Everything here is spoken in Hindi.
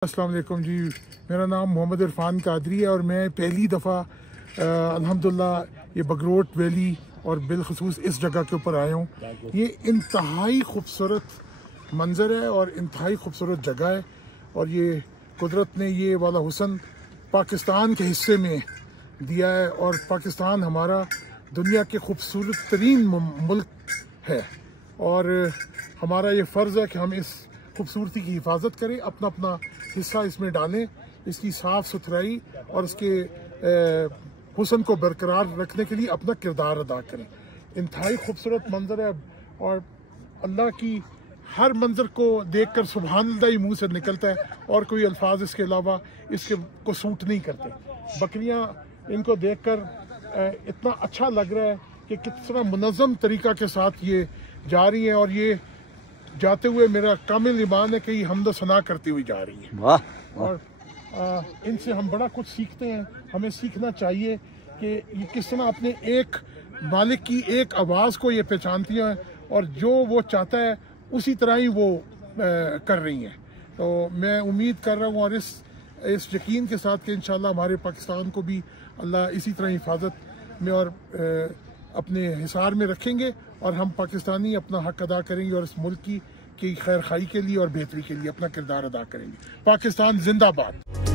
अस्सलाम वालेकुम जी। मेरा नाम मोहम्मद इरफान कादरी है और मैं पहली दफ़ा अल्हम्दुलिल्लाह ये बगरोट वैली और बिलखसूस इस जगह के ऊपर आया हूँ। ये इंतहाई खूबसूरत मंज़र है और इंतहाई खूबसूरत जगह है और ये कुदरत ने ये वाला हुस्न पाकिस्तान के हिस्से में दिया है और पाकिस्तान हमारा दुनिया के खूबसूरत तरीन मुल्क है और हमारा ये फ़र्ज़ है कि हम इस खूबसूरती की हिफाजत करें, अपना अपना हिस्सा इसमें डालें, इसकी साफ़ सुथराई और इसके हुस्न को बरकरार रखने के लिए अपना किरदार अदा करें। इंतहाई खूबसूरत मंजर है और अल्लाह की हर मंजर को देखकर सुभान अल्लाह ही मुँह से निकलता है और कोई अल्फाज इसके अलावा इसके को सूट नहीं करते। बकरियाँ इनको देखकर इतना अच्छा लग रहा है कि किस तरह मुनज़्ज़म तरीक़ा के साथ ये जा रही हैं और ये जाते हुए मेरा कामिल ईमान है कि ये हमद सना करती हुई जा रही है। वाह। और इनसे हम बड़ा कुछ सीखते हैं। हमें सीखना चाहिए कि ये किस तरह अपने एक मालिक की एक आवाज़ को ये पहचानती हैं और जो वो चाहता है उसी तरह ही वो कर रही हैं। तो मैं उम्मीद कर रहा हूँ और इस यकीन के साथ कि इंशाल्लाह हमारे पाकिस्तान को भी अल्लाह इसी तरह हिफाजत में और अपने हिसार में रखेंगे और हम पाकिस्तानी अपना हक अदा करेंगे और इस मुल्क की खैर खाई के लिए और बेहतरी के लिए अपना किरदार अदा करेंगे। पाकिस्तान जिंदाबाद।